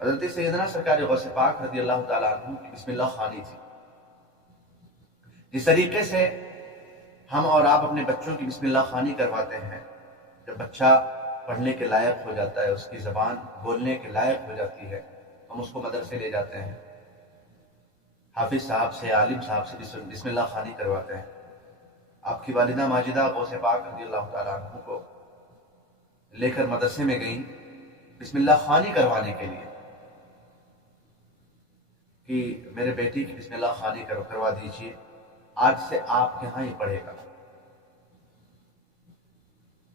حضرت سیدنا سرکار غوث پاک رضی اللہ تعالیٰ عنہ کی بسم اللہ خوانی تھی. جس طریقے سے ہم اور آپ اپنے بچوں کی بسم اللہ خوانی کرواتے ہیں، جب بچہ پڑھنے کے لائق ہو جاتا ہے، اس کی زبان بولنے کے لائق ہو جاتی ہے، ہم اس کو مدرسے لے جاتے ہیں، حافظ صاحب سے، عالم صاحب سے بسم اللہ خوانی کرواتے ہیں. آپ کی والدہ ماجدہ غوث پاک رضی اللہ تعالیٰ عنہ کو لے کر مدرسے میں گئیں بسم اللہ خوانی کروانے کے لیے کہ میرے بیٹی کی بسم اللہ خوانی کروا دیجیے، آج سے آپ کے ہاں ہی پڑھے گا.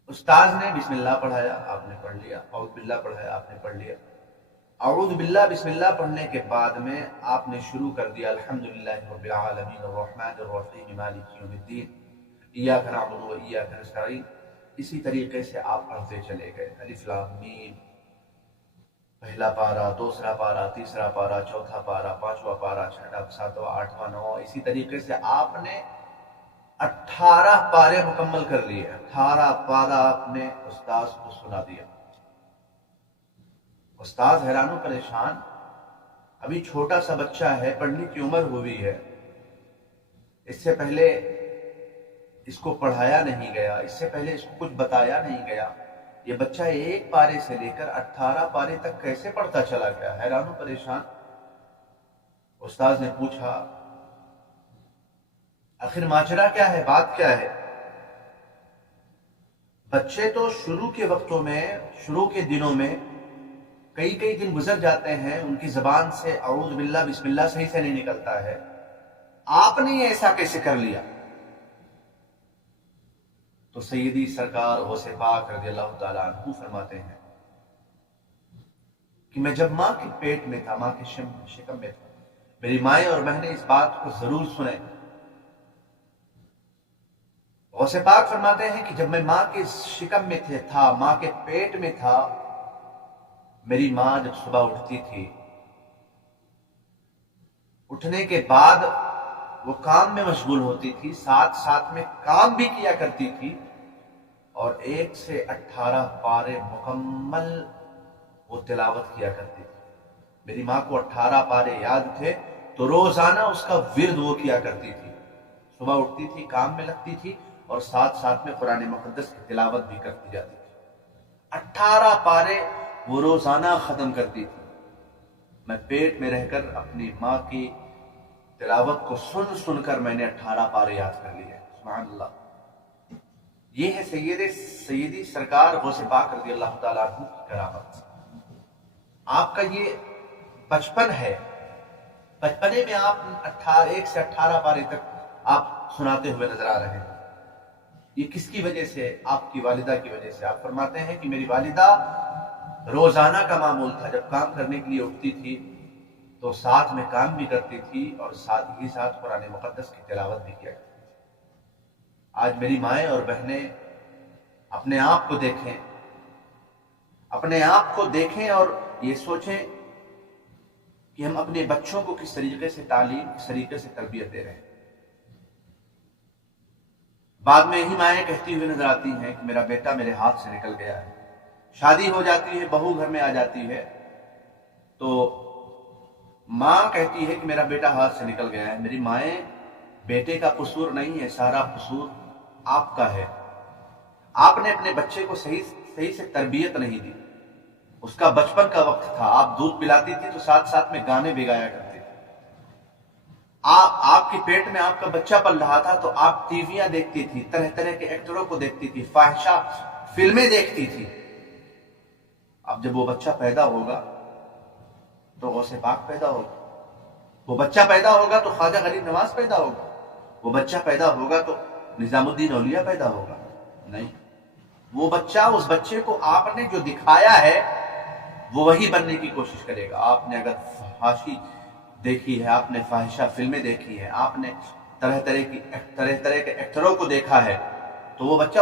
استاذ نے بسم اللہ پڑھایا، آپ نے پڑھ لیا. اعوذ باللہ پڑھایا، آپ نے پڑھ لیا. اعوذ باللہ بسم اللہ پڑھنے کے بعد میں آپ نے شروع کر دیا الحمدللہ رب العالمین الرحمن الرحیم مالک یوم الدین ایاک نعبد و ایاک نستعین. اسی طریقے سے آپ پڑھتے چلے گئے، الف لام میم، پہلا پارا، دوسرا پارا، تیسرا پارا، چوتھا پارا، پانچواں پارا، چھٹا، ساتواں، آٹھواں، نواں. اسی طریقے سے آپ نے 18 پارے مکمل کر لیے. 18 پارا آپ نے استاذ کو سنا دیا. استاذ حیران و پریشان، ابھی چھوٹا سا بچہ ہے، پڑھنے کی عمر ہوئی ہے، اس سے پہلے اس کو پڑھایا نہیں گیا، اس سے پہلے اس کو کچھ بتایا نہیں گیا. یہ بچہ ایک پارے سے لے کر 18 پارے تک کیسے پڑھتا چلا گیا؟ حیران و پریشان. استاذ نے پوچھا آخر ماجرا کیا ہے، بات کیا ہے؟ بچے تو شروع کے وقتوں میں، شروع کے دنوں میں کئی دن گزر جاتے ہیں، ان کی زبان سے اعوذ باللہ بسم اللہ صحیح سے نہیں نکلتا ہے، آپ نے یہ ایسا کیسے کر لیا؟ تو سیدی سرکار غوث پاک رضی اللہ تعالیٰ عنہ فرماتے ہیں کہ میں جب ماں کے پیٹ میں تھا، ماں کے شکم میں تھا، میری مائیں اور بہنیں اس بات کو ضرور سنیں. غوث پاک فرماتے ہیں کہ جب میں ماں کے شکم میں تھا، ماں کے پیٹ میں تھا، میری ماں جب صبح اٹھتی تھی، اٹھنے کے بعد وہ کام میں مشغول ہوتی تھی، ساتھ ساتھ میں کام بھی کیا کرتی تھی، اور 1 سے 18 پارے مکمل وہ تلاوت کیا کرتی تھی. میری ماں کو 18 پارے یاد تھے تو روزانہ اس کا ورد وہ کیا کرتی تھی. صبح اٹھتی تھی، کام میں لگتی تھی، اور ساتھ ساتھ میں قرآن مقدس کی تلاوت بھی کرتی جاتی تھی. 18 پارے وہ روزانہ ختم کرتی تھی. میں پیٹ میں رہ کر اپنی ماں کی تلاوت کو سن کر میں نے 18 پارے یاد کر لیے. سبحان اللہ. یہ ہے سیدی سرکار غوث پاک رضی اللہ تعالیٰ عنہ کی کرامت. آپ کا یہ بچپن ہے، بچپنے میں آپ 1 سے 18 پارے تک آپ سناتے ہوئے نظر آ رہے ہیں. یہ کس کی وجہ سے؟ آپ کی والدہ کی وجہ سے. آپ فرماتے ہیں کہ میری والدہ روزانہ کا معمول تھا، جب کام کرنے کے لیے اٹھتی تھی تو ساتھ میں کام بھی کرتی تھی اور ساتھ ہی ساتھ قرآن مقدس کی تلاوت بھی کیا کرتی تھی. آج میری مائیں اور بہنیں اپنے آپ کو دیکھیں، اپنے آپ کو دیکھیں اور یہ سوچیں کہ ہم اپنے بچوں کو کس طریقے سے تعلیم، کس طریقے سے تربیت دے رہے ہیں. بعد میں یہی مائیں کہتی ہوئی نظر آتی ہیں کہ میرا بیٹا میرے ہاتھ سے نکل گیا ہے. شادی ہو جاتی ہے، بہو گھر میں آ جاتی ہے تو ماں کہتی ہے کہ میرا بیٹا ہاتھ سے نکل گیا ہے. میری مائیں، بیٹے کا قصور نہیں ہے، سارا قصور آپ کا ہے. آپ نے اپنے بچے کو صحیح سے تربیت نہیں دی. اس کا بچپن کا وقت تھا، آپ دودھ پلاتی تھی تو ساتھ ساتھ میں گانے بھی گایا کرتے تھے. آپ کے پیٹ میں آپ کا بچہ پل رہا تھا تو آپ ٹی ویاں دیکھتی تھی، طرح طرح کے ایکٹروں کو دیکھتی تھی، فاحشہ فلمیں دیکھتی تھی. اب جب وہ بچہ پیدا ہوگا تو غوث پاک پیدا ہوگا، وہ بچہ پیدا ہوگا تو خواجہ غریب نواز پیدا ہوگا، وہ بچہ پیدا ہوگا تو نظام الدین اولیاء پیدا ہوگا. نہیں، وہ بچہ، اس بچے کو آپ نے جو دکھایا ہے وہ وہی بننے کی کوشش کرے گا. آپ نے اگر فحاشی دیکھی ہے، آپ نے فاحشہ فلمیں دیکھی ہیں، آپ نے طرح طرح کے ایکٹروں کو دیکھا ہے تو وہ بچہ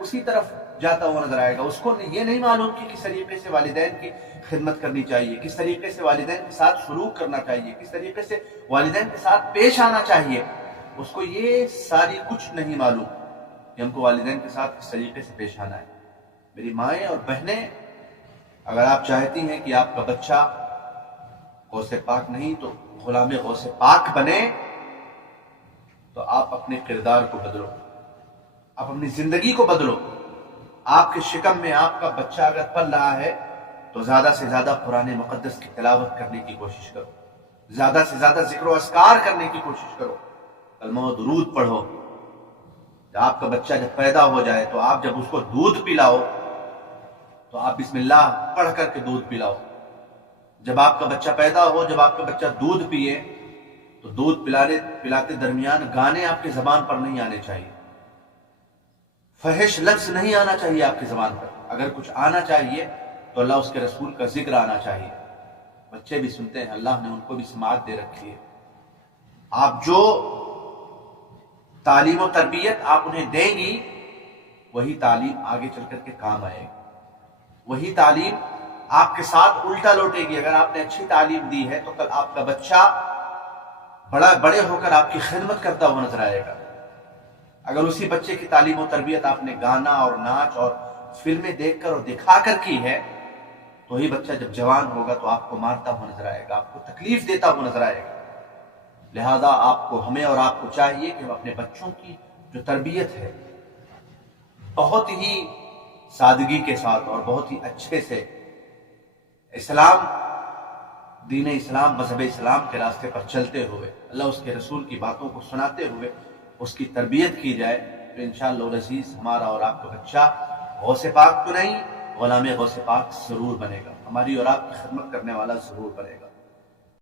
اسی طرف جاتا ہوا نظر آئے گا. اس کو یہ نہیں معلوم کہ کس طریقے سے والدین کی خدمت کرنی چاہیے، کس طریقے سے والدین کے ساتھ سلوک کرنا چاہیے، کس طریقے سے والدین کے ساتھ پیش آنا چاہیے. اس کو یہ ساری کچھ نہیں معلوم کہ ہم کو والدین کے ساتھ کس طریقے سے پیش آنا ہے. میری مائیں اور بہنیں اگر آپ چاہتی ہیں کہ آپ کا بچہ غوث پاک نہیں تو غلام غوث پاک بنے، تو آپ اپنے کردار کو بدلو، آپ اپنی زندگی کو بدلو۔ آپ کے شکم میں آپ کا بچہ اگر پل رہا ہے تو زیادہ سے زیادہ قرآن مقدس کی تلاوت کرنے کی کوشش کرو، زیادہ سے زیادہ ذکر و اذکار کرنے کی کوشش کرو، کلمہ و درود پڑھو۔ آپ کا بچہ جب پیدا ہو جائے تو آپ جب اس کو دودھ پلاؤ تو آپ بسم اللہ پڑھ کر کے دودھ پلاؤ۔ جب آپ کا بچہ پیدا ہو، جب آپ کا بچہ دودھ پیے تو دودھ پلاتے درمیان گانے آپ کی زبان پر نہیں آنے چاہیے، فحش لفظ نہیں آنا چاہیے آپ کی زبان پر۔ اگر کچھ آنا چاہیے تو اللہ اس کے رسول کا ذکر آنا چاہیے۔ بچے بھی سنتے ہیں، اللہ نے ان کو بھی سماعت دے رکھی ہے۔ آپ جو تعلیم و تربیت آپ انہیں دیں گی وہی تعلیم آگے چل کر کے کام آئے گی، وہی تعلیم آپ کے ساتھ الٹا لوٹے گی۔ اگر آپ نے اچھی تعلیم دی ہے تو کل آپ کا بچہ بڑے ہو کر آپ کی خدمت کرتا ہوا نظر آئے گا۔ اگر اسی بچے کی تعلیم و تربیت آپ نے گانا اور ناچ اور فلمیں دیکھ کر اور دکھا کر کی ہے تو وہی بچہ جب جوان ہوگا تو آپ کو مارتا ہوا نظر آئے گا، آپ کو تکلیف دیتا ہوا نظر آئے گا۔ لہذا آپ کو، ہمیں اور آپ کو چاہیے کہ ہم اپنے بچوں کی جو تربیت ہے بہت ہی سادگی کے ساتھ اور بہت ہی اچھے سے اسلام، دین اسلام، مذہب اسلام کے راستے پر چلتے ہوئے، اللہ اس کے رسول کی باتوں کو سناتے ہوئے اس کی تربیت کی جائے تو انشاءاللہ العزیز ہمارا اور آپ کا بچہ غوث پاک تو نہیں، غلام غوث پاک ضرور بنے گا، ہماری اور آپ کی خدمت کرنے والا ضرور بنے گا۔